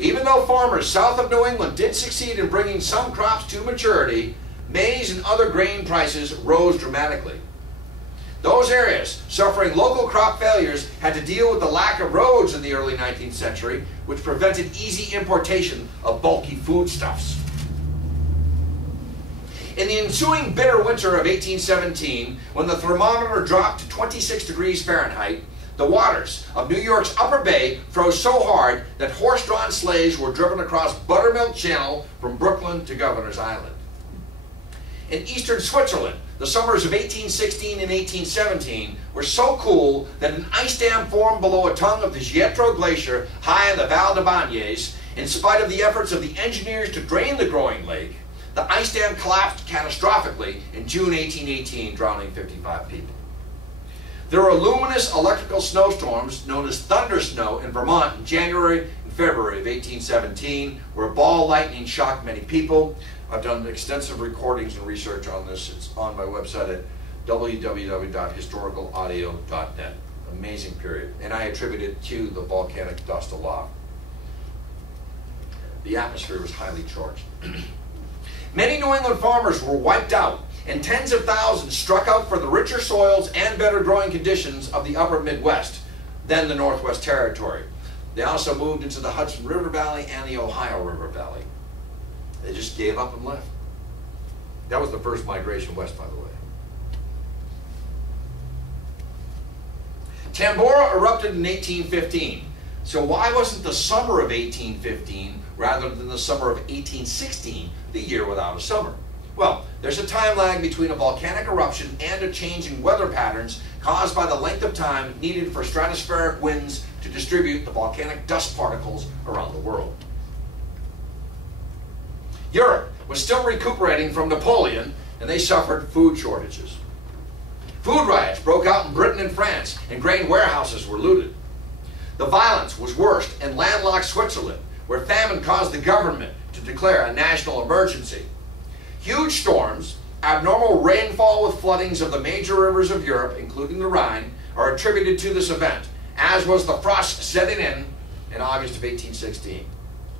Even though farmers south of New England did succeed in bringing some crops to maturity, maize and other grain prices rose dramatically. Those areas suffering local crop failures had to deal with the lack of roads in the early 19th century, which prevented easy importation of bulky foodstuffs. In the ensuing bitter winter of 1817, when the thermometer dropped to 26 degrees Fahrenheit, the waters of New York's Upper Bay froze so hard that horse-drawn sleighs were driven across Buttermilk Channel from Brooklyn to Governor's Island. In eastern Switzerland, the summers of 1816 and 1817 were so cool that an ice dam formed below a tongue of the Gietro Glacier high in the Val de Bagnes. In spite of the efforts of the engineers to drain the growing lake, the ice dam collapsed catastrophically in June 1818, drowning 55 people. There were luminous electrical snowstorms known as thunder snow in Vermont in January and February of 1817, where ball lightning shocked many people. I've done extensive recordings and research on this. It's on my website at www.historicalaudio.net. Amazing period. And I attribute it to the volcanic dust aloft. The atmosphere was highly charged. Many New England farmers were wiped out, and tens of thousands struck out for the richer soils and better growing conditions of the upper Midwest, then the Northwest Territory. They also moved into the Hudson River Valley and the Ohio River Valley. They just gave up and left. That was the first migration west, by the way. Tambora erupted in 1815. So why wasn't the summer of 1815 rather than the summer of 1816 the year without a summer? Well, there's a time lag between a volcanic eruption and a change in weather patterns caused by the length of time needed for stratospheric winds to distribute the volcanic dust particles around the world. Europe was still recuperating from Napoleon, and they suffered food shortages. Food riots broke out in Britain and France, and grain warehouses were looted. The violence was worst in landlocked Switzerland, where famine caused the government to declare a national emergency. Huge storms, abnormal rainfall with floodings of the major rivers of Europe, including the Rhine, are attributed to this event, as was the frost setting in August of 1816.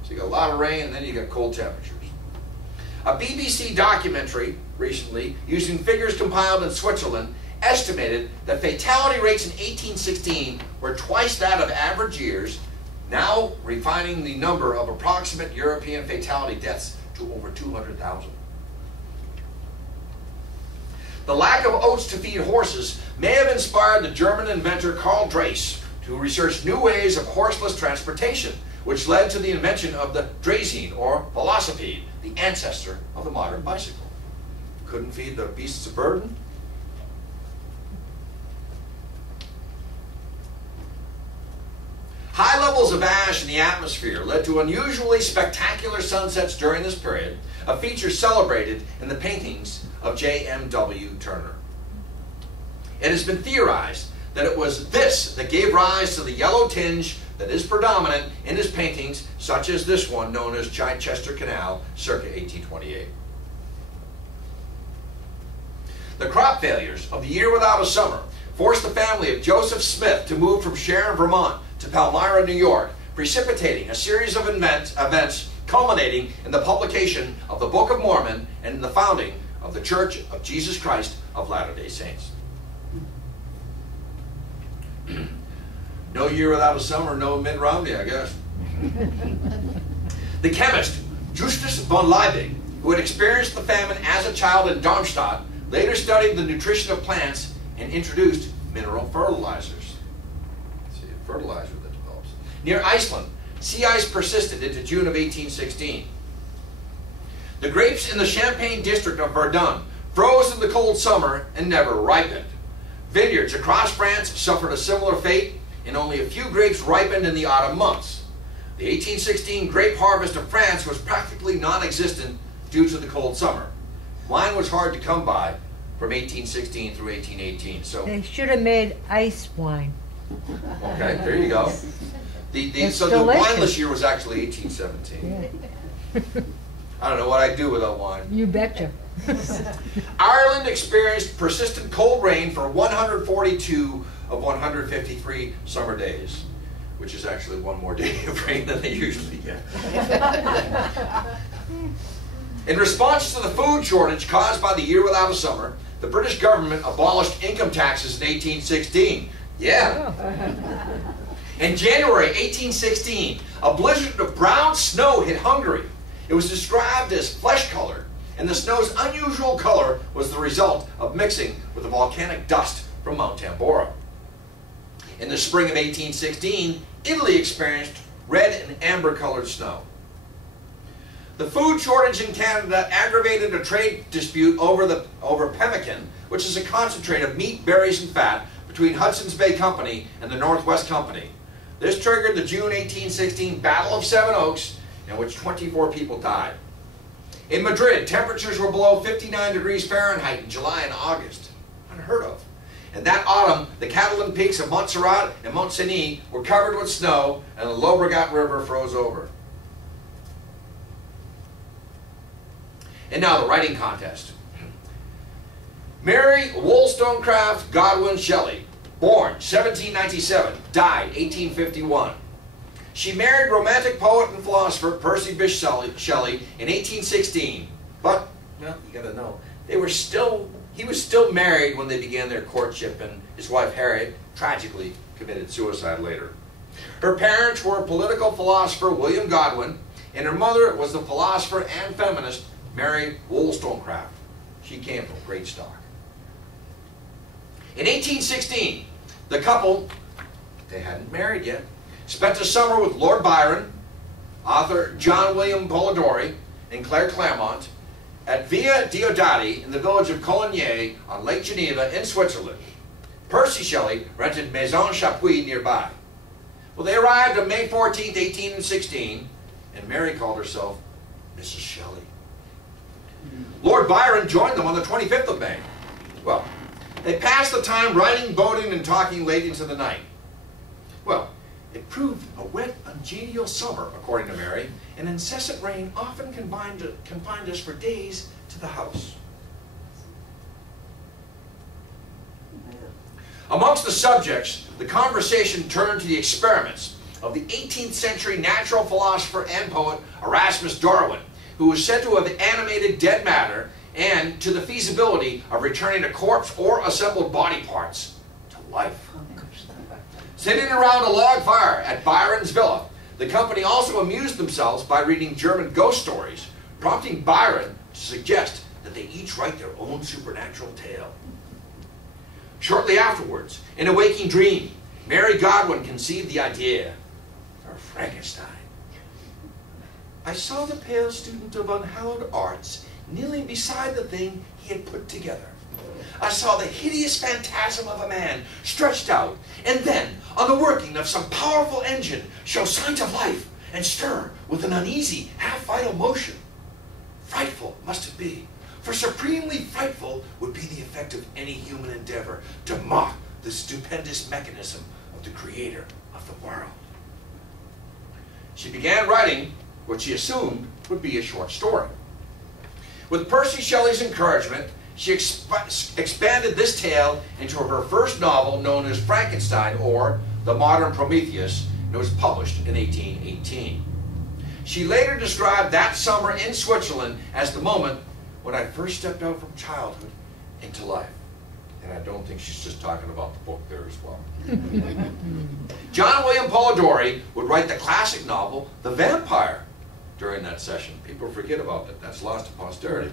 So you got a lot of rain, and then you got cold temperatures. A BBC documentary recently, using figures compiled in Switzerland, estimated that fatality rates in 1816 were twice that of average years, now refining the number of approximate European fatality deaths to over 200,000. The lack of oats to feed horses may have inspired the German inventor Karl Dreis to research new ways of horseless transportation, which led to the invention of the Draisine, or velocipede, the ancestor of the modern bicycle. Couldn't feed the beasts of burden? High levels of ash in the atmosphere led to unusually spectacular sunsets during this period, a feature celebrated in the paintings of J.M.W. Turner. It has been theorized that it was this that gave rise to the yellow tinge that is predominant in his paintings, such as this one known as Chichester Canal, circa 1828. The crop failures of the year without a summer forced the family of Joseph Smith to move from Sharon, Vermont to Palmyra, New York, precipitating a series of events culminating in the publication of the Book of Mormon and in the founding of the Church of Jesus Christ of Latter-day Saints. No year without a summer, no Mitt Romney, I guess. The chemist Justus von Liebig, who had experienced the famine as a child in Darmstadt, later studied the nutrition of plants and introduced mineral fertilizers. See, a fertilizer that develops. Near Iceland, sea ice persisted into June of 1816. The grapes in the Champagne district of Verdun froze in the cold summer and never ripened. Vineyards across France suffered a similar fate, and only a few grapes ripened in the autumn months. The 1816 grape harvest of France was practically non-existent due to the cold summer. Wine was hard to come by from 1816 through 1818. So they should have made ice wine. Okay, there you go. So the wineless year was actually 1817. Yeah. I don't know what I'd do without wine. You betcha. Ireland experienced persistent cold rain for 142 of 153 summer days. which is actually one more day of rain than they usually get. In response to the food shortage caused by the year without a summer, the British government abolished income taxes in 1816. Yeah. In January 1816, a blizzard of brown snow hit Hungary. It was described as flesh-colored, and the snow's unusual color was the result of mixing with the volcanic dust from Mount Tambora. In the spring of 1816, Italy experienced red and amber-colored snow. The food shortage in Canada aggravated a trade dispute over pemmican, which is a concentrate of meat, berries, and fat, between Hudson's Bay Company and the Northwest Company. This triggered the June 1816 Battle of Seven Oaks, in which 24 people died. In Madrid, temperatures were below 59 degrees Fahrenheit in July and August. Unheard of. And that autumn, the Catalan peaks of Montserrat and Mont Cenis were covered with snow, and the Llobregat River froze over. And now the writing contest. Mary Wollstonecraft Godwin Shelley, born 1797, died 1851. She married romantic poet and philosopher Percy Bysshe Shelley in 1816. But, well, you gotta know, he was still married when they began their courtship, and his wife Harriet tragically committed suicide later. Her parents were political philosopher William Godwin, and her mother was the philosopher and feminist Mary Wollstonecraft. She came from great stock. In 1816, the couple, they hadn't married yet, spent a summer with Lord Byron, author John William Polidori, and Claire Clairmont at Villa Diodati in the village of Coligny on Lake Geneva in Switzerland. Percy Shelley rented Maison Chapuis nearby. Well, they arrived on May 14th, 1816, and Mary called herself Mrs. Shelley. Lord Byron joined them on the 25th of May. Well, they passed the time writing, boating, and talking late into the night. Well, it proved a wet, ungenial summer, according to Mary, and incessant rain often confined us for days to the house. Amongst the subjects, the conversation turned to the experiments of the 18th century natural philosopher and poet Erasmus Darwin, who was said to have animated dead matter, and to the feasibility of returning a corpse or assembled body parts to life. Sitting around a log fire at Byron's villa, the company also amused themselves by reading German ghost stories, prompting Byron to suggest that they each write their own supernatural tale. Shortly afterwards, in a waking dream, Mary Godwin conceived the idea for Frankenstein. I saw the pale student of unhallowed arts kneeling beside the thing he had put together. I saw the hideous phantasm of a man stretched out, and then, on the working of some powerful engine, show signs of life and stir with an uneasy, half-vital motion. Frightful must it be, for supremely frightful would be the effect of any human endeavor to mock the stupendous mechanism of the creator of the world. She began writing what she assumed would be a short story. With Percy Shelley's encouragement, she expanded this tale into her first novel, known as Frankenstein, or The Modern Prometheus, and it was published in 1818. She later described that summer in Switzerland as the moment when I first stepped out from childhood into life. And I don't think she's just talking about the book there as well. John William Polidori would write the classic novel, The Vampire, during that session. People forget about that. That's lost to posterity.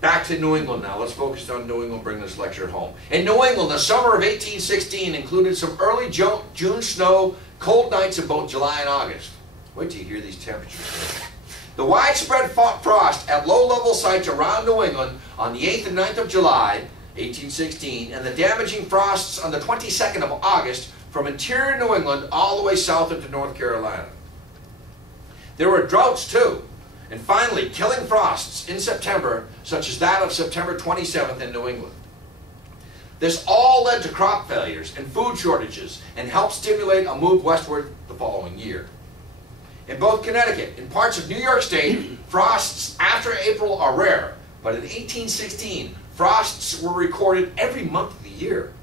Back to New England now. Let's focus on New England, bring this lecture home. In New England, the summer of 1816 included some early June snow, cold nights in both July and August. Wait till you hear these temperatures. The widespread frost at low-level sites around New England on the 8th and 9th of July, 1816, and the damaging frosts on the 22nd of August from interior New England all the way south into North Carolina. There were droughts too, and finally killing frosts in September, such as that of September 27th in New England. This all led to crop failures and food shortages and helped stimulate a move westward the following year. In both Connecticut and parts of New York State, frosts after April are rare, but in 1816, frosts were recorded every month of the year.